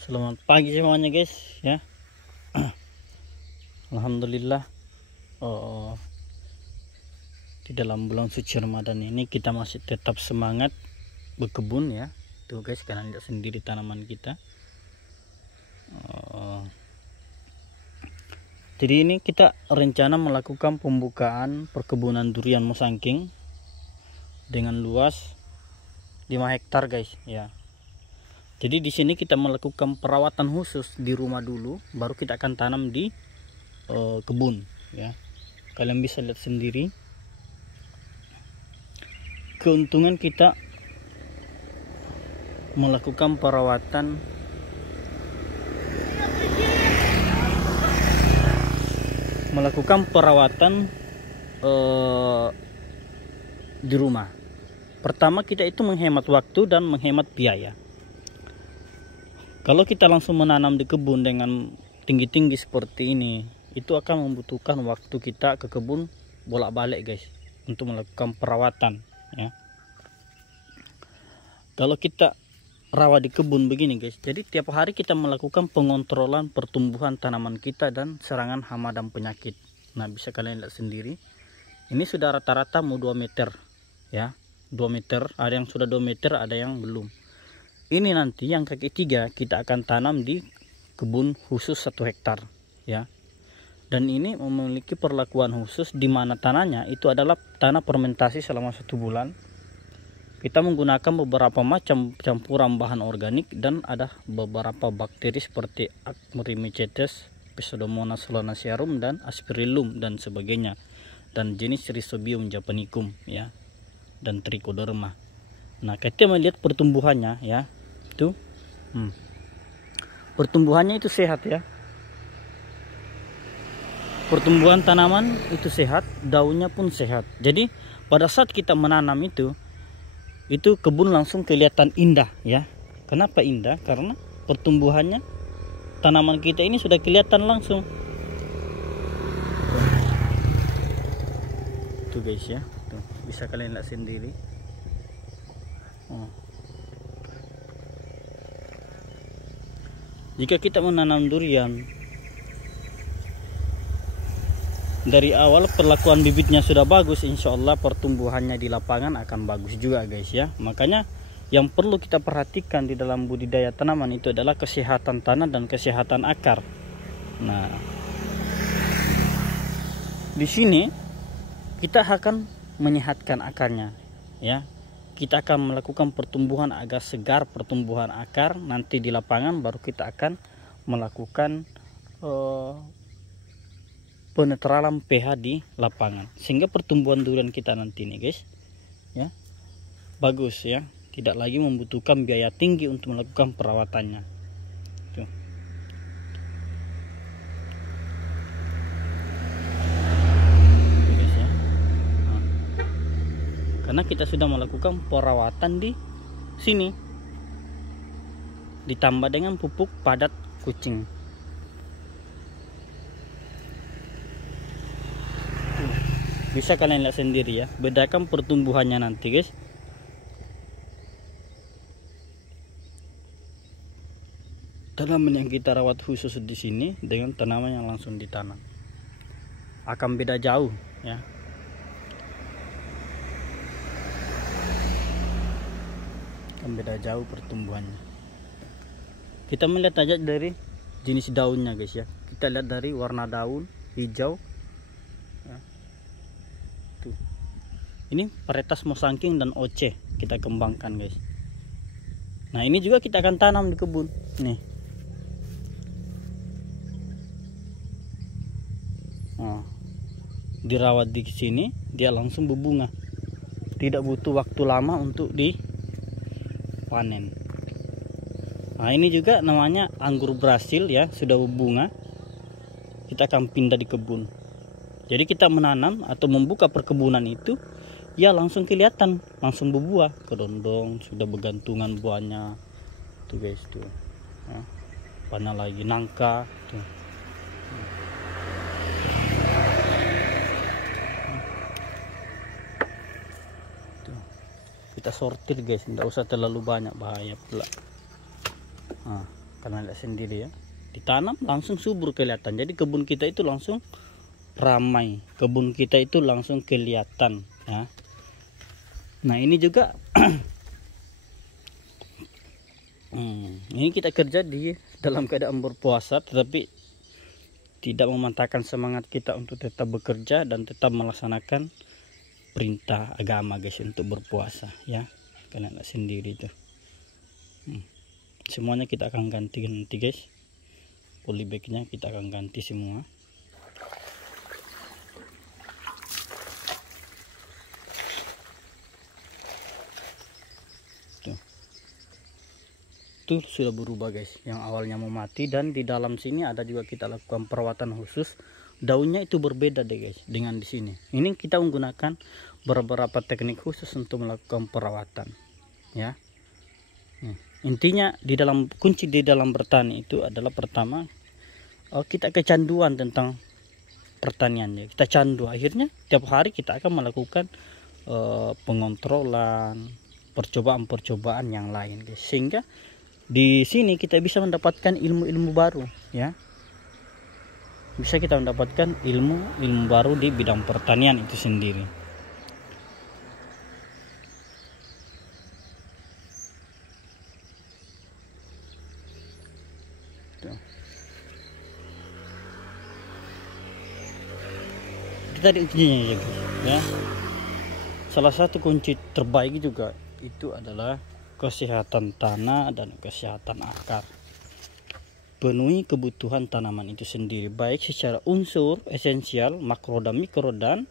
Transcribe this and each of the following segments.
Selamat pagi semuanya guys ya. Alhamdulillah di dalam bulan suci Ramadan ini kita masih tetap semangat berkebun ya. Tuh guys, kalian lihat sendiri tanaman kita. Jadi ini kita rencana melakukan pembukaan perkebunan durian Musangking dengan luas 5 hektar guys ya. Jadi di sini kita melakukan perawatan khusus di rumah dulu, baru kita akan tanam di kebun ya. Kalian bisa lihat sendiri keuntungan kita melakukan perawatan di rumah. Pertama, kita itu menghemat waktu dan menghemat biaya. Kalau kita langsung menanam di kebun dengan tinggi-tinggi seperti ini, itu akan membutuhkan waktu kita ke kebun bolak-balik guys untuk melakukan perawatan ya. Kalau kita rawat di kebun begini guys, jadi tiap hari kita melakukan pengontrolan pertumbuhan tanaman kita dan serangan hama dan penyakit. Nah, bisa kalian lihat sendiri, ini sudah rata-rata mau 2 meter ya, 2 meter, ada yang sudah 2 meter, ada yang belum. Ini nanti yang kaki 3 kita akan tanam di kebun khusus 1 hektar ya. Dan ini memiliki perlakuan khusus di mana tanahnya itu adalah tanah fermentasi selama 1 bulan. Kita menggunakan beberapa macam campuran bahan organik dan ada beberapa bakteri seperti Acmorymycetes, Pseudomonas solanacearum dan Aspergillum dan sebagainya, dan jenis Rhizobium japonicum ya, dan Trichoderma. Nah, kita melihat pertumbuhannya ya. Tuh. Pertumbuhannya itu sehat ya. Pertumbuhan tanaman itu sehat, daunnya pun sehat. Jadi pada saat kita menanam itu kebun langsung kelihatan indah ya. Kenapa indah? Karena pertumbuhannya tanaman kita ini sudah kelihatan langsung. Tuh guys ya. Tuh, bisa kalian lihat sendiri. Jika kita menanam durian dari awal, perlakuan bibitnya sudah bagus, insya Allah pertumbuhannya di lapangan akan bagus juga guys ya. Makanya yang perlu kita perhatikan di dalam budidaya tanaman itu adalah kesehatan tanah dan kesehatan akar. Nah, di sini kita akan menyehatkan akarnya ya. Kita akan melakukan pertumbuhan agar segar, pertumbuhan akar. Nanti di lapangan baru kita akan melakukan penetralan pH di lapangan, sehingga pertumbuhan durian kita nanti nih guys ya bagus ya, tidak lagi membutuhkan biaya tinggi untuk melakukan perawatannya. Tuh. Tuh guys ya. Nah, karena kita sudah melakukan perawatan di sini, ditambah dengan pupuk padat kucing. Bisa kalian lihat sendiri ya, bedakan pertumbuhannya nanti guys. Tanaman yang kita rawat khusus di sini dengan tanaman yang langsung ditanam akan beda jauh ya. Akan beda jauh pertumbuhannya. Kita melihat aja dari jenis daunnya guys ya. Kita lihat dari warna daun hijau. Tuh. Ini varietas Musangking dan Oce kita kembangkan guys. Nah, ini juga kita akan tanam di kebun nih. Nah, dirawat di sini dia langsung berbunga, tidak butuh waktu lama untuk dipanen. Nah, ini juga namanya anggur Brasil ya, sudah berbunga. Kita akan pindah di kebun. Jadi kita menanam atau membuka perkebunan itu ya langsung kelihatan, langsung berbuah, kedondong, sudah bergantungan buahnya. Tuh guys tuh. Ya. Mana lagi nangka tuh. Tuh. Kita sortir guys, tidak usah terlalu banyak, bahaya pula. Nah, kalian lihat sendiri ya, ditanam langsung subur kelihatan. Jadi kebun kita itu langsung ramai, kebun kita itu langsung kelihatan ya. Nah ini juga ini kita kerja di dalam keadaan berpuasa, tetapi tidak mematahkan semangat kita untuk tetap bekerja dan tetap melaksanakan perintah agama guys untuk berpuasa ya. Kalian lihat sendiri tuh. Semuanya kita akan ganti nanti guys, polybagnya kita akan ganti semua. Tuh sudah berubah guys, yang awalnya mau mati. Dan di dalam sini ada juga kita lakukan perawatan khusus. Daunnya itu berbeda deh guys dengan di sini. Ini kita menggunakan beberapa teknik khusus untuk melakukan perawatan ya. Intinya di dalam kunci di dalam bertani itu adalah pertama kita kecanduan tentang pertanian ya. Kita candu, akhirnya tiap hari kita akan melakukan pengontrolan, percobaan-percobaan yang lain guys, sehingga di sini kita bisa mendapatkan ilmu-ilmu baru ya. Bisa kita mendapatkan ilmu baru di bidang pertanian itu sendiri. Tuh. Itu tadi kuncinya ya. Salah satu kunci terbaik juga itu adalah kesehatan tanah dan kesehatan akar. Penuhi kebutuhan tanaman itu sendiri, baik secara unsur esensial, makro dan mikro, dan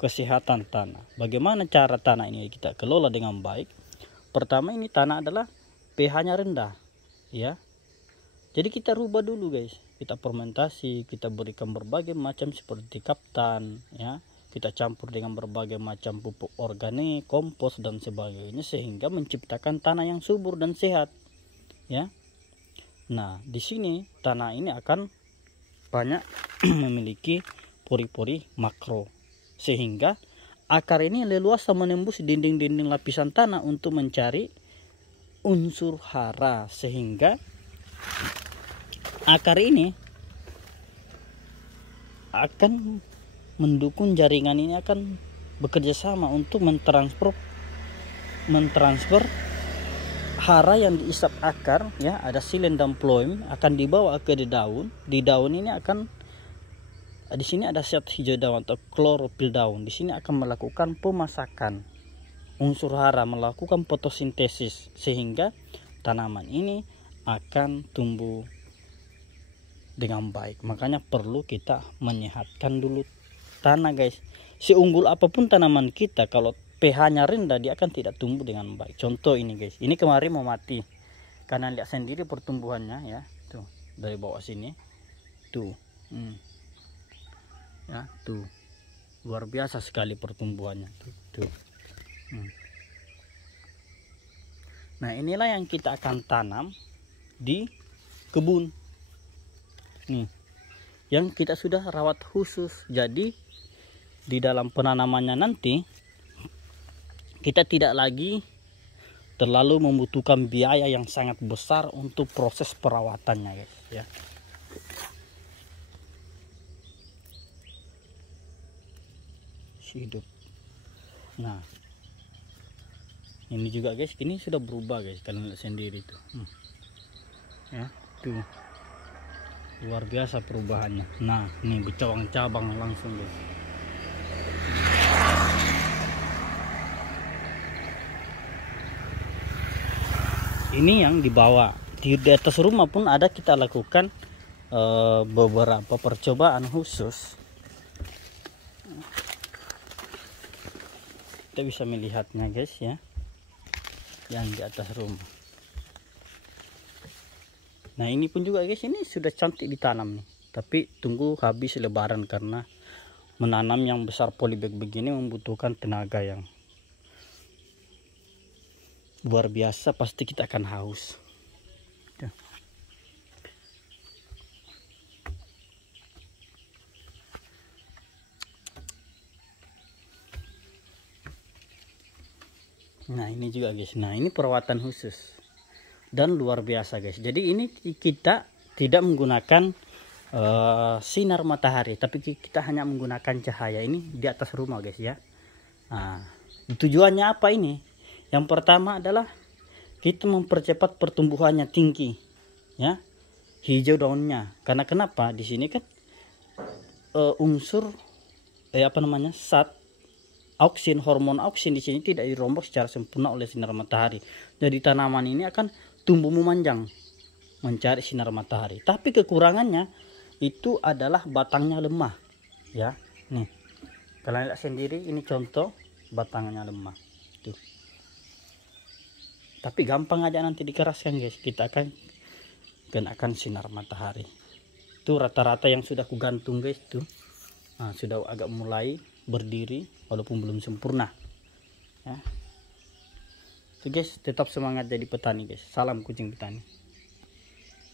kesehatan tanah. Bagaimana cara tanah ini kita kelola dengan baik? Pertama, ini tanah adalah pH-nya rendah ya. Jadi kita rubah dulu guys, kita fermentasi, kita berikan berbagai macam seperti kaptan ya. Kita campur dengan berbagai macam pupuk organik, kompos dan sebagainya, sehingga menciptakan tanah yang subur dan sehat ya. Nah, di sini tanah ini akan banyak memiliki pori-pori makro, sehingga akar ini leluasa menembus dinding-dinding lapisan tanah untuk mencari unsur hara, sehingga akar ini akan mendukung jaringan ini akan bekerja sama untuk mentransfer hara yang diisap akar ya, ada silen dan phloem, akan dibawa ke daun. Di daun ini akan, di sini ada zat hijau daun atau klorofil daun. Di sini akan melakukan pemasakan unsur hara, melakukan fotosintesis, sehingga tanaman ini akan tumbuh dengan baik. Makanya perlu kita menyehatkan dulu tanah guys. Seunggul apapun tanaman kita, kalau pH-nya rendah dia akan tidak tumbuh dengan baik. Contoh ini guys, ini kemarin mau mati, karena lihat sendiri pertumbuhannya ya. Tuh dari bawah sini tuh ya, tuh luar biasa sekali pertumbuhannya tuh. Nah inilah yang kita akan tanam di kebun nih, yang kita sudah rawat khusus. Jadi di dalam penanamannya nanti kita tidak lagi terlalu membutuhkan biaya yang sangat besar untuk proses perawatannya guys ya. Hidup. Nah ini juga guys, ini sudah berubah guys, kalian lihat sendiri tuh ya, tuh luar biasa perubahannya. Nah ini bercabang-cabang langsung guys. Ini yang dibawa di atas rumah pun ada, kita lakukan beberapa percobaan khusus. Kita bisa melihatnya guys ya, yang di atas rumah. Nah ini pun juga guys, ini sudah cantik ditanam nih, tapi tunggu habis lebaran, karena menanam yang besar polybag begini membutuhkan tenaga yang luar biasa, pasti kita akan haus. Nah ini juga guys, nah ini perawatan khusus. dan luar biasa guys. Jadi ini kita tidak menggunakan sinar matahari, tapi kita hanya menggunakan cahaya ini di atas rumah guys ya. Nah, tujuannya apa ini? Yang pertama adalah kita mempercepat pertumbuhannya tinggi ya, hijau daunnya. Karena kenapa? Di sini kan unsur zat auksin, hormon auksin di sini tidak dirombak secara sempurna oleh sinar matahari. Jadi tanaman ini akan tumbuh memanjang mencari sinar matahari. Tapi kekurangannya itu adalah batangnya lemah ya. Nih kalian lihat sendiri, ini contoh batangnya lemah tuh. Tapi gampang aja nanti dikeraskan guys, kita akan kenakan sinar matahari. Tuh rata-rata yang sudah kugantung guys tuh. Nah, sudah agak mulai berdiri walaupun belum sempurna ya. Tuh guys, tetap semangat jadi petani guys. Salam kucing petani.